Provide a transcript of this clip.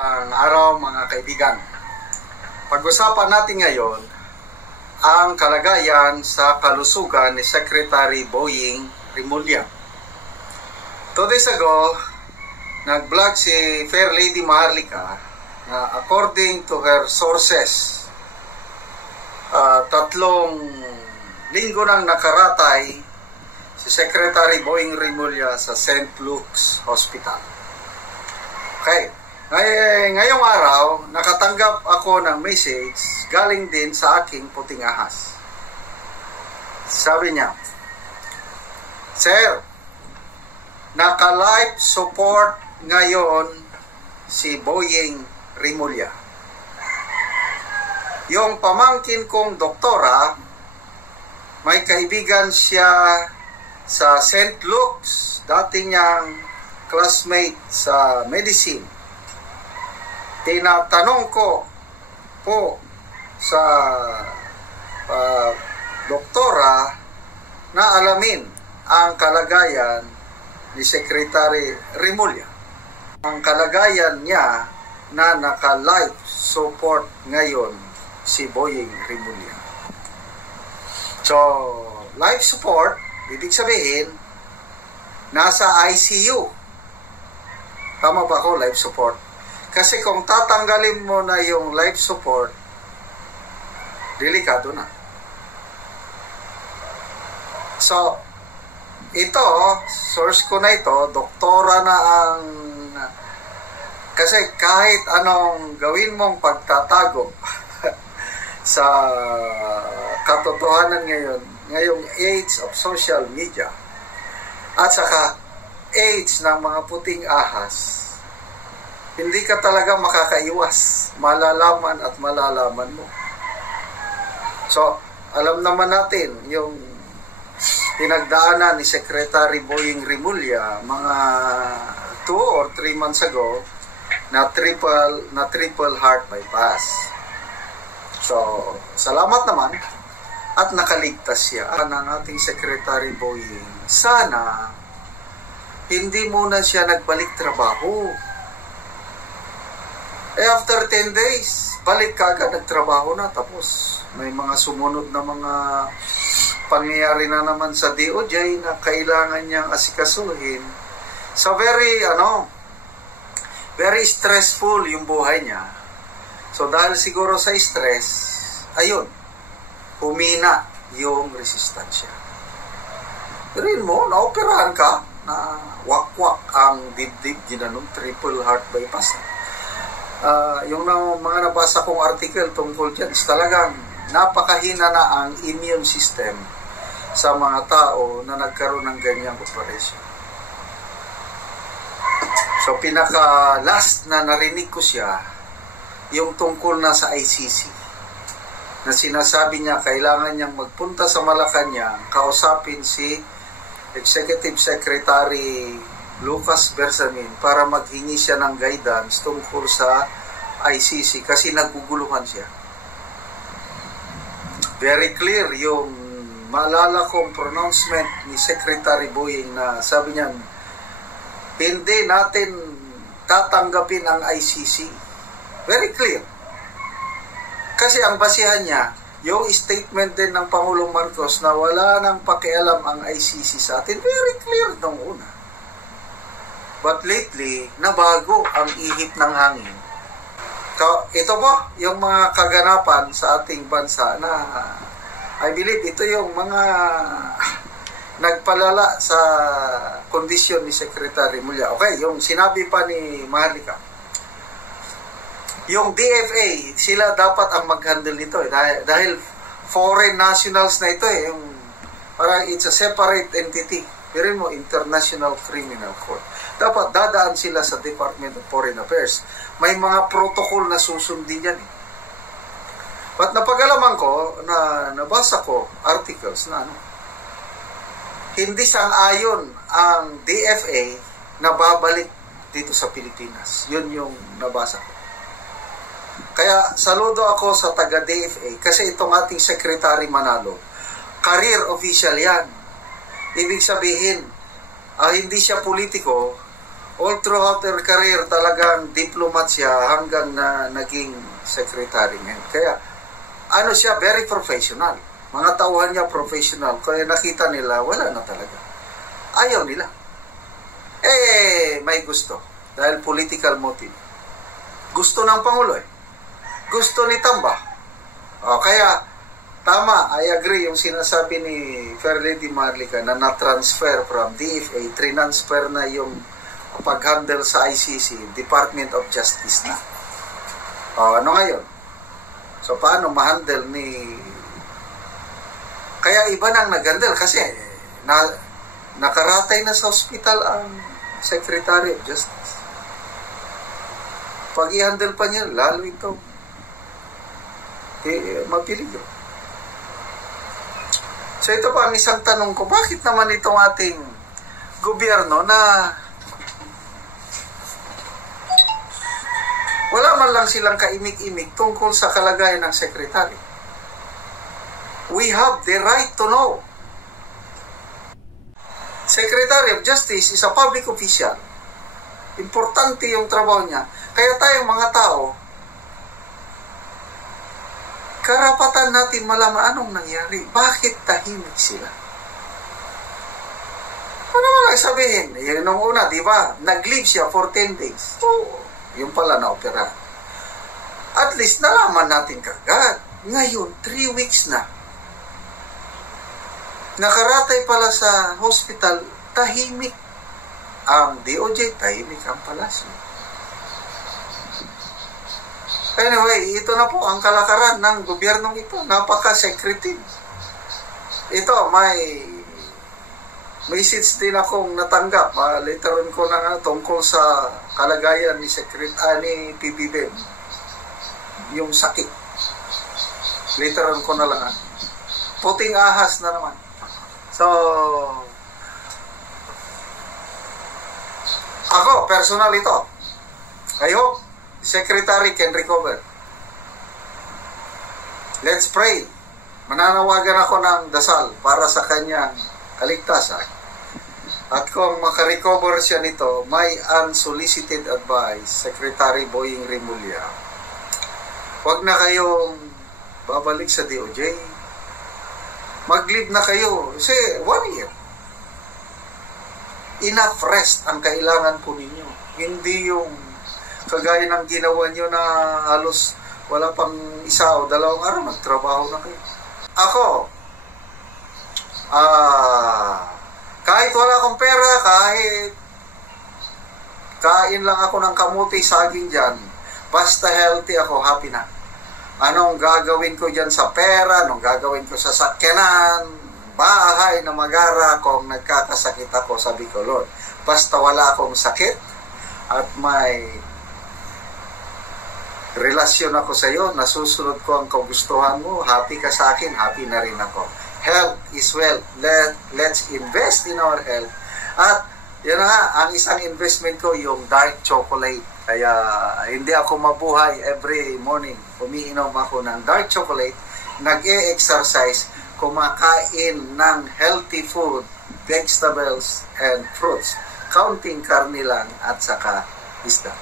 Ang araw mga kaibigan, pag-usapan natin ngayon ang kalagayan sa kalusugan ni Secretary Boying Rimulya. 2 days ago, nag-vlog si Fair Lady Maharlika na according to her sources, 3 linggo nang nakaratay si Secretary Boying Rimulya sa St. Luke's Hospital. Okay. Ngayong araw, nakatanggap ako ng message galing din sa aking puting ahas. Sabi niya, "Sir, naka-life support ngayon si Boying Rimulya. Yung pamangkin kong doktora, may kaibigan siya sa St. Luke's, dati niyang classmate sa medicine. Tinatanong ko po sa doktora na alamin ang kalagayan ni Secretary Rimulya. Ang kalagayan niya na naka-life support ngayon si Boying Rimulya." So, life support, ibig sabihin, nasa ICU. Tama ba ako, life support? Kasi kung tatanggalin mo na yung life support, delikado na. So, ito, source ko na ito, doktora na ang... Kasi kahit anong gawin mong pagtatago sa katotohanan ngayong age of social media, at saka age ng mga puting ahas, hindi ka talaga makakaiwas. Malalaman at malalaman mo. So, alam naman natin yung pinagdaanan ni Secretary Boying Rimulya mga 2 or 3 months ago na triple heart bypass. So, salamat naman at nakaligtas siya ng ating Secretary Boying. Sana hindi muna siya nagbalik trabaho. After 10 days, balik ka agad, nagtrabaho na, tapos may mga sumunod na mga pangyayari na naman sa DOJ na kailangan niyang asikasuhin. So very stressful yung buhay niya. So dahil siguro sa stress, ayun, humina yung resistensya. Rin mo, naoperahan ka, na wakwak ang dibdib, ginanong triple heart bypass. Yung mga nabasa kong article tungkol dyan, talagang napakahina na ang immune system sa mga tao na nagkaroon ng ganyang operation. So, pinaka-last na narinig ko siya, yung tungkol na sa ICC, na sinasabi niya kailangan niyang magpunta sa Malacanang, kausapin si Executive Secretary Lucas Bersamin para maghingi siya ng guidance tungkol sa ICC kasi naguguluhan siya. Very clear yung maalala kong pronouncement ni Secretary Boying na sabi niya, hindi natin tatanggapin ang ICC. Very clear. Kasi ang basihan niya, yung statement din ng Pangulong Marcos na wala nang pakialam ang ICC sa atin, very clear nung una. But lately, nabago ang ihip ng hangin. Ito po, yung mga kaganapan sa ating bansa na I believe ito yung mga nagpalala sa kondisyon ni Secretary Rimulya. Okay, yung sinabi pa ni Maharlika. Yung DFA, sila dapat ang mag-handle nito. Dahil foreign nationals na ito yung parang it's a separate entity. Pero mo, International Criminal Court. Dapat dadaan sila sa Department of Foreign Affairs. May mga protocol na susundin yan eh. But napag-alaman ko, nabasa ko articles na hindi sang-ayon ang DFA na babalik dito sa Pilipinas. Yun yung nabasa ko. Kaya saludo ako sa taga-DFA kasi itong ating Secretary Manalo, career official yan. Ibig sabihin, hindi siya politiko o all throughout her career talagang diplomat siya hanggang na naging secretary ngayon. Kaya ano siya, very professional. Mga tauhan niya professional. Kaya nakita nila, wala na talaga. Ayaw nila. May gusto. Dahil political motive. Gusto ng Pangulo eh. Gusto ni Tamba. Kaya, tama, I agree yung sinasabi ni Fair Lady Marlica na na-transfer from DFA, transfer na yung pag-handle sa ICC, Department of Justice na. Ano ngayon? So, paano ma-handle ni... Kaya iba nang nag-handle kasi nakaratay na sa hospital ang Secretary of Justice. Pag i-handle pa niya, lalo ito mapiligro. So ito pa ang isang tanong ko, bakit naman itong ating gobyerno na wala man lang silang kaimik-imik tungkol sa kalagayan ng Secretary? We have the right to know. Secretary of Justice is a public official. Importante yung trabaho niya. Kaya tayong mga tao, karapatan natin malaman anong nangyari. Bakit tahimik sila? Ano naman lang sabihin? Nung una, di ba? Nag-leave siya for 10 days. So, yung pala na-opera. At least nalaman natin kagad. Ngayon, 3 weeks na. Nakaratay pala sa hospital, tahimik ang DOJ, tahimik ang palasyo. Anyway, ito na po ang kalakaran ng gobyernong ito. Napaka-secretive. Ito, may message din akong natanggap. Later on ko na tungkol sa kalagayan ni ni PBBM. Yung sakit. Later on ko na lang. Puting ahas na naman. So, ako, personal ito. I hope Secretary can recover. Let's pray. Mananawagan ako ng dasal para sa kanyang kaligtasan. At kung makarecover siya nito, may unsolicited advice, Secretary Boying Rimulya, huwag na kayong babalik sa DOJ. Mag-leave na kayo. Kasi 1 year. Enough rest ang kailangan po ninyo. Hindi yung kagaya ng ginawa nyo na halos wala pang 1 o 2 araw, nagtrabaho na kayo. Ako, kahit wala akong pera, kahit kain lang ako ng kamuti, saging dyan, basta healthy ako, happy na. Anong gagawin ko dyan sa pera, anong gagawin ko sa sakyanan, bahay na magara kung nagkakasakit ako, sabi ko, Lord, basta wala akong sakit at may relasyon ako sa iyo, nasusunod ko ang kagustuhan mo, happy ka sa akin, happy na rin ako. Health is wealth. Let's invest in our health. At yun nga, ang isang investment ko, yung dark chocolate. Kaya hindi ako mabuhay every morning. Umiinom ako ng dark chocolate, nag-e-exercise, kumakain ng healthy food, vegetables and fruits. Counting karne lang at saka isda.